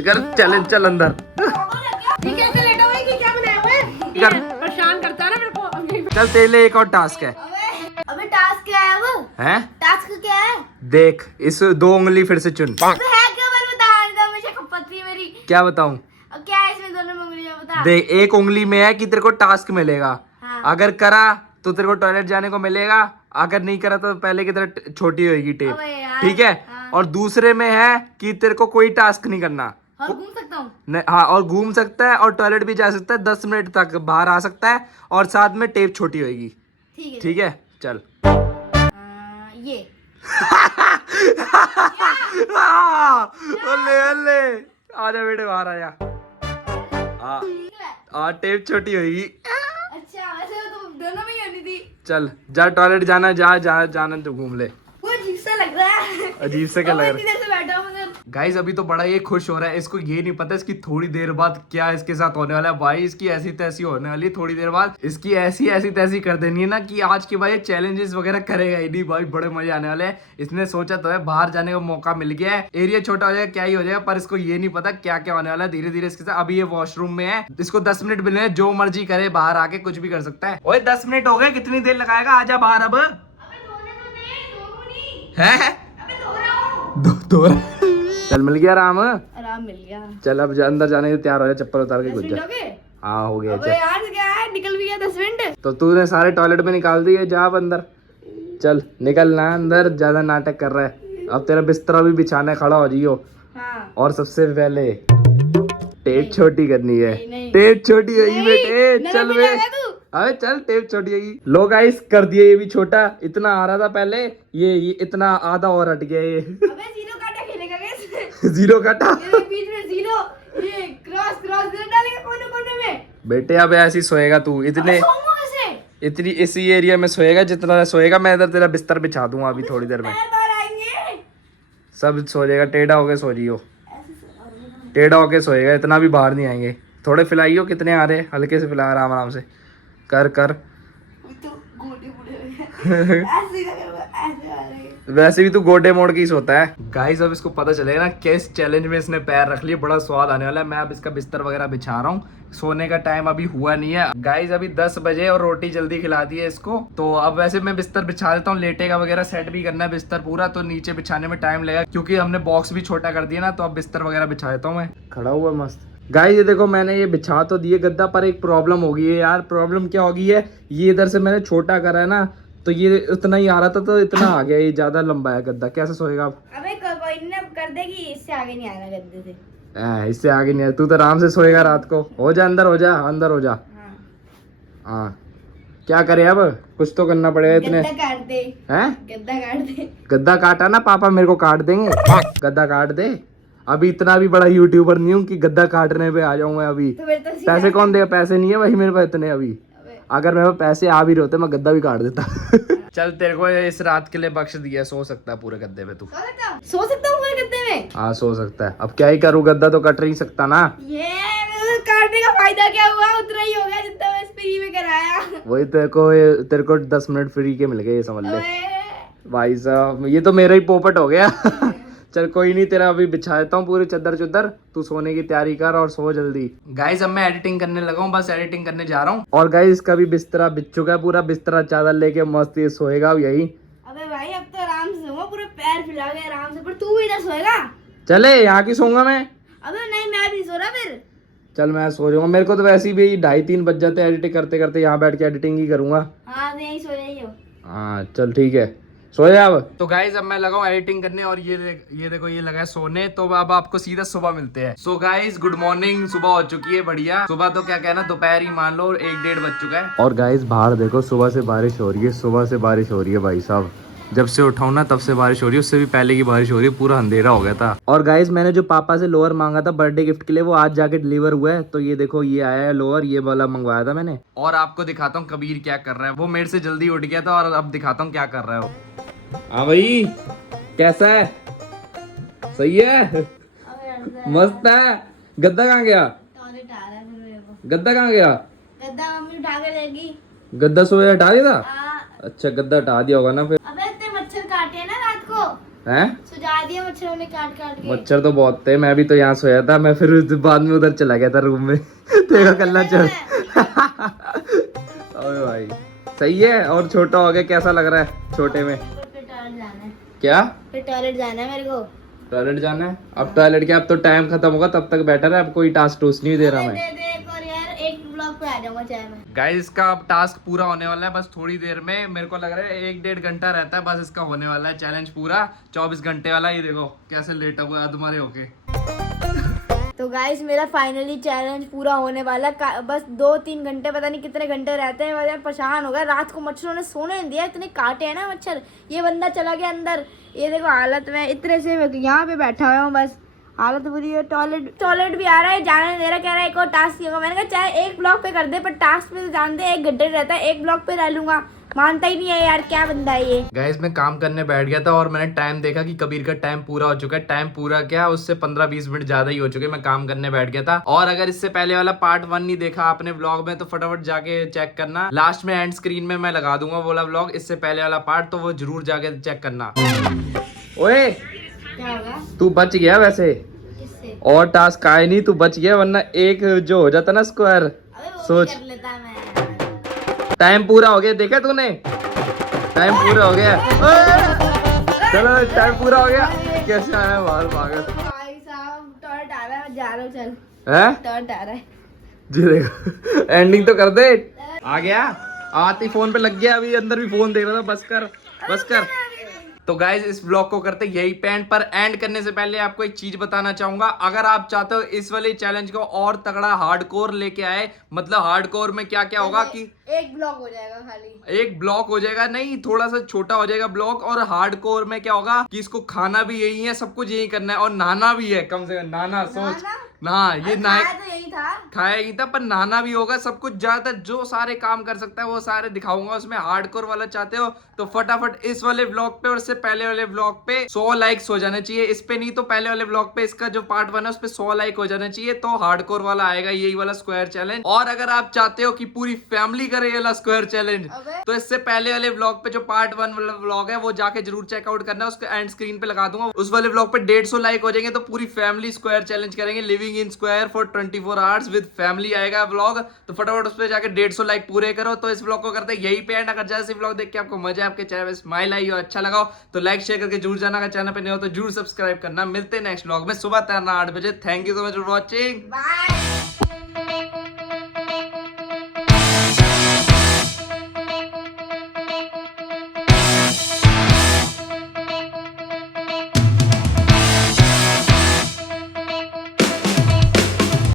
चल चल अंदर। ठीक है तो लेटा हुआ है कि क्या बनाया हुआ है? परेशान करता है ना मेरे को। चल तेरे लिए एक और टास्क है। अबे टास्क क्या है वो? हैं? टास्क क्या है? देख इस 2 उंगली फिर से चुन। अबे है क्या? मैंने बता दिया, मुझे खपत थी मेरी। क्या बताऊं? अब क्या है इसमें दोनों में उंगलियां? बता। देख एक उंगली में है कि तेरे को टास्क मिलेगा। हाँ। अगर करा तो तेरे को टॉयलेट जाने को मिलेगा, अगर नहीं करा तो पहले की तरह छोटी होगी टेप। अबे यार। ठीक है। हाँ। और दूसरे में है कि तेरे को कोई टास्क नहीं करना। और घूम सकता हूँ? हाँ और घूम सकता है और टॉयलेट भी जा सकता है, 10 मिनट तक बाहर आ सकता है और साथ में टेप छोटी होगी। ठीक है। ठीक है चल। ये ओले ओले आजा बेटे बाहर आजा। टेप छोटी होगी। अच्छा वैसे तो दोनों में ही होनी थी। चल जा टॉयलेट जाना, जा जाना तो घूम ले। वो अजीब सा लग रहा है। अजीब से क्या लग रहा है? इतनी देर से बैठा हूँ मगर। गाइस अभी तो बड़ा ये खुश हो रहा है, इसको ये नहीं पता इसकी थोड़ी देर बाद क्या इसके साथ होने वाला है। भाई इसकी ऐसी तैसी होने वाली है, थोड़ी देर बाद इसकी ऐसी तैसी कर देनी है ना कि आज के भाई चैलेंजेस वगैरह करेगा ही नहीं भाई, बड़े मजे आने वाले हैं। इसने सोचा तो है बाहर जाने का मौका मिल गया है, एरिया छोटा हो जाएगा क्या ही हो जाएगा, पर इसको ये नहीं पता क्या क्या होने वाला है। धीरे धीरे इसके साथ अभी ये वॉशरूम में है, इसको 10 मिनट मिले हैं, जो मर्जी करे बाहर आके कुछ भी कर सकता है। ओए 10 मिनट हो गए, कितनी देर लगाएगा? आजा बाहर अब। है दो चल मिल गया आराम। आराम मिल गया। चल अब अंदर जाने के तैयार हो जा, चप्पल उतार के घुस जा। हाँ हो गया। अबे चल यार क्या है, निकल भी गया 10 मिनट। तो तूने सारे टॉयलेट में निकाल दिए, जा अब अंदर चल। निकलना अंदर, ज्यादा नाटक कर रहा है। अब तेरा बिस्तरा भी बिछाने खड़ा हो जियो। हाँ। और सबसे पहले टेप छोटी करनी है। नहीं। टेप छोटी होगी बेटे, चल बे। अबे चल टेप छोटी होगी। लो गाइस कर दिए ये भी छोटा, इतना आ रहा था पहले, ये इतना आधा और हट गया ये। अबे जीरो काटा खेलेगा कैसे? जीरो काटा। ये बीच में जीरो, ये क्रॉस डालेगा कोने कोने में। बेटे अब ऐसी सोएगा तू, इतने सोऊंगा कैसे? इतनी इसी एरिया में सोएगा जितना सोएगा। मैं इधर तेरा बिस्तर बिछा दूंगा अभी थोड़ी देर में। पैर बाहर आएंगे। सब सो जाएगा, टेढ़ा होके सो जियो, टेढ़ा होके सोएगा, इतना भी बाहर नहीं आएंगे। थोड़े फिलाइयो, कितने आ रहे, हल्के से फिला, आराम आराम से कर कर। तो गोटे बुढ़े हुए हैं। ऐसे लग रहा है, ऐसे आ रहे हैं। वैसे भी तू गोडे मोड़ के ही सोता है। गाइस अब इसको पता चलेगा ना किस चैलेंज में इसने पैर रख लिए, बड़ा स्वाद आने वाला है। मैं अब इसका बिस्तर वगैरह बिछा रहा हूँ, सोने का टाइम अभी हुआ नहीं है। गाइस अभी 10 बजे और रोटी जल्दी खिला दी है इसको, तो अब वैसे मैं बिस्तर बिछा देता हूँ। लेटेगा वगैरह, सेट भी करना है बिस्तर पूरा, तो नीचे बिछाने में टाइम लगेगा क्योंकि हमने बॉक्स भी छोटा कर दिया ना। तो अब बिस्तर वगैरह बिछा देता हूँ मैं। खड़ा हुआ मस्त। गाइस ये देखो मैंने ये बिछा तो दिए गद्दा, पर एक प्रॉब्लम हो गई है यार। प्रॉब्लम क्या हो गई है, ये इधर से मैंने छोटा करा है ना, तो ये उतना ही आ रहा था, तो इतना आ गया, ये ज्यादा लंबा है गद्दा। कैसे सोएगा अब? अबे कोई ना कर देगी, इससे आगे नहीं आना गद्दे से। इससे आगे नहीं है, तू तो आराम से सोएगा रात को। हो जा अंदर, हो जा अंदर, हो जा। हाँ। हाँ क्या करे अब, कुछ तो करना पड़ेगा। इतने गद्दा काट दे। हैं? गद्दा काट दे। गद्दा काटा ना पापा, मेरे को काट देंगे। गद्दा काट दे। अभी इतना भी बड़ा यूट्यूबर नहीं हूँ कि गद्दा काटने पे आ जाऊं मैं अभी। तो फिर तो पैसे कौन देगा? पैसे नहीं है भाई मेरे पास इतने अभी। अगर मेरे पास पैसे आ भी रहे होते मैं गद्दा भी काट देता। चल तेरे को इस रात के लिए बख्श दिया, सो सकता है पूरे गद्दे पे तू। सो सकता हूँ पूरे गद्दे में? हाँ सो सकता है। अब क्या ही करूँ, गद्दा तो कट नहीं सकता ना। ये काटने का फायदा क्या हुआ? उतना ही हो गया जितना मैं फ्री में कराया। वही तेरे को 10 मिनट फ्री के मिल गए, ये समझ ले अबे। भाई साहब। ये तो मेरा ही पोपट हो गया। चल कोई नहीं, तेरा अभी बिछा देता हूँ पूरी चद्दर चुद्दर, तू सोने की तैयारी कर और सो जल्दी। गाइस अब मैं एडिटिंग करने लगा हूँ, बस एडिटिंग करने जा रहा हूँ। और गाइस इसका भी बिस्तरा बिछ चुका है पूरा, बिस्तरा चादर लेके मस्त ये सोएगा यही। अबे भाई अब तो आराम से सोऊंगा, पूरे पैर फैला के आराम से। पर तू भी इधर सोएगा? चले यहाँ की सोऊंगा मैं। अबे नहीं, मैं भी सो रहा फिर। चल मैं सो जाऊंगा, मेरे को तो वैसे भी 2:30-3 बज जाते हैं एडिटिंग करते करते, यहाँ बैठ के एडिटिंग ही करूंगा। हाँ यही सो रही हो। हाँ चल ठीक है, सो जा अब। तो गाइज अब मैं लगाऊं एडिटिंग करने और ये देखो ये लगा है सोने। तो अब आपको सीधा सुबह मिलते हैं। सो गाइज गुड मॉर्निंग, सुबह हो चुकी है बढ़िया। सुबह तो क्या कहना, दोपहर ही मान लो, 1-1:30 बज चुका है। और गाइज बाहर देखो सुबह से बारिश हो रही है, सुबह से बारिश हो रही है भाई साहब। जब से उठाऊं ना तब से बारिश हो रही है, उससे भी पहले की बारिश हो रही है, पूरा अंधेरा हो गया था। और गाइज मैंने जो पापा से लोअर मांगा था बर्थडे गिफ्ट के लिए, वो आज जाके डिलीवर हुआ है। तो ये देखो ये आया है लोअर, ये वाला मंगवाया था मैंने। और आपको दिखाता हूँ कबीर क्या कर रहा है। वो मेरे से जल्दी उठ गया था और अब दिखाता हूँ क्या कर रहा है वो। हाँ भाई कैसा है? सही है, मस्त है। गद्दा कहाँ गया? गद्दा कहाँ गया? गद्दा मम्मी उठा के लेगी। गद्दा सोया हटा दिया था? अच्छा गद्दा हटा दिया होगा ना फिर। अबे इतने मच्छर काटे हैं ना रात को। हैं? सुझा दिया मच्छरों ने काट काट के। मच्छर तो बहुत थे, मैं भी तो यहाँ सोया था, मैं फिर बाद में उधर चला गया था रूम में। तेरा कल्ला चल। ओए भाई सही है। और छोटा हो गया, कैसा लग रहा है छोटे में? फिर टॉयलेट जाना है। क्या? फिर टॉयलेट जाना है मेरे को। टॉयलेट जाना है? अब टॉयलेट क्या, अब तो टाइम खत्म होगा, तब तक बेटर है। अब कोई टास्क टूस नहीं दे रहा मैं। दे दे एक और यार, एक ब्लॉक पे आ जाऊंगा चाहे मैं। गाइस इसका अब टास्क पूरा होने वाला है, बस थोड़ी देर में। मेरे को लग रहा है 1-1.5 घंटा रहता है, बस इसका होने वाला है चैलेंज पूरा 24 घंटे वाला। ये देखो कैसे लेटा हुआ है तुम्हारे होके। तो गाइस मेरा फाइनली चैलेंज पूरा होने वाला है। बस 2-3 घंटे, पता नहीं कितने घंटे रहते हैं। यार परेशान हो गया, रात को मच्छरों ने सोने नहीं दिया, इतने काटे हैं ना मच्छर। ये बंदा चला गया अंदर, ये देखो हालत में इतने से यहाँ पे बैठा हुआ हूँ, बस हालत बुरी है। टॉयलेट भी आ रहा है, जाने नहीं दे रहा, कह रहा है एक और टास्क होगा। मैंने कहा चाहे एक ब्लॉक पे कर दे, पर टास्क पे तो जान दे 1 घंटे रहता है, एक ब्लॉक पे रह लूंगा। मानता ही नहीं है यार, क्या बंदा है ये। गाइस मैं काम करने बैठ गया था और मैंने टाइम देखा कि कबीर का टाइम पूरा हो चुका है। टाइम पूरा क्या, उससे 15-20 मिनट ज्यादा ही हो चुके। मैं काम करने बैठ गया था। और अगर इससे पहले वाला पार्ट 1 नहीं देखा आपने व्लॉग में, तो फटाफट जाके चेक करना। लास्ट में एंड स्क्रीन में मैं लगा दूंगा वो वाला व्लॉग, इससे पहले वाला पार्ट, तो वो जरूर जाके चेक करना। ओए क्या होगा? तू बच गया वैसे, किससे? और टास्क आए नहीं, तू बच गया, वरना एक जो हो जाता ना स्क्वायर। अबे वो सोच, कर लेता मैं। टाइम पूरा हो गया, देखा तूने? टाइम पूरा हो गया। चलो टाइम पूरा हो गया। कैसे आया बाहर पागल? भाई साहब टॉयलेट आ रहा है, मैं जा रहा हूँ, चल। हैं? टॉयलेट आ रहा है। जी देखो एंडिंग तो कर दे। आ गया, आती फोन पे लग गया, अभी अंदर भी फोन देख रहा था। बस कर बस कर। तो गाइज इस ब्लॉग को करते यही पेंट, पर एंड करने से पहले आपको एक चीज बताना चाहूंगा। अगर आप चाहते हो इस वाले चैलेंज को और तगड़ा हार्डकोर लेके आए, मतलब हार्डकोर में क्या क्या होगा कि एक ब्लॉक हो जाएगा खाली। एक ब्लॉक हो जाएगा, नहीं थोड़ा सा छोटा हो जाएगा ब्लॉक। और हार्डकोर में क्या होगा कि इसको खाना भी यही है, सब कुछ यही करना है, और नहाना भी है कम से कम। नहाना सोच ना, ये नहाए तो यही था। खाया ही था, पर नहाना भी होगा। सब कुछ ज्यादातर जो सारे काम कर सकता है वो सारे दिखाऊंगा उसमें। हार्डकोर वाला चाहते हो तो फटाफट इस वाले ब्लॉग पे और इससे पहले वाले ब्लॉग पे 100 लाइक्स हो जाने चाहिए। इस पे नहीं तो पहले वाले ब्लॉग पे, इसका जो पार्ट 1 है उस पे 100 लाइक हो जाने चाहिए, तो हार्डकोर वाला आएगा, यही वाला स्क्वायर चैलेंज। और अगर आप चाहते हो कि पूरी फैमिली करे ये वाला स्क्वायर चैलेंज, तो इससे पहले वाले ब्लॉग पे जो पार्ट 1 वाला ब्लॉग है वो जाके जरूर चेकआउट करना। उसको एंड स्क्रीन पे लगा दूंगा। उस वाले ब्लॉग पे 150 लाइक हो जाएंगे तो पूरी फैमिली स्क्वायर चैलेंज करेंगे। Living in square for 24 hours with family आएगा ब्लॉग। तो फटाफट उस पर जाके 150 लाइक पूरे करो। तो इस ब्लॉग को करते हैं यही पे एंड। अगर जैसे ब्लॉग देख के आपको मजा, आपके चैनल पे स्माइल आई हो, अच्छा लगा हो, तो लाइक शेयर करके जरूर जाना। अगर चैनल पे नहीं हो तो जरूर सब्सक्राइब करना। मिलते हैं नेक्स्ट ब्लॉग में सुबह 8 बजे। Thank you so much for watching. Bye.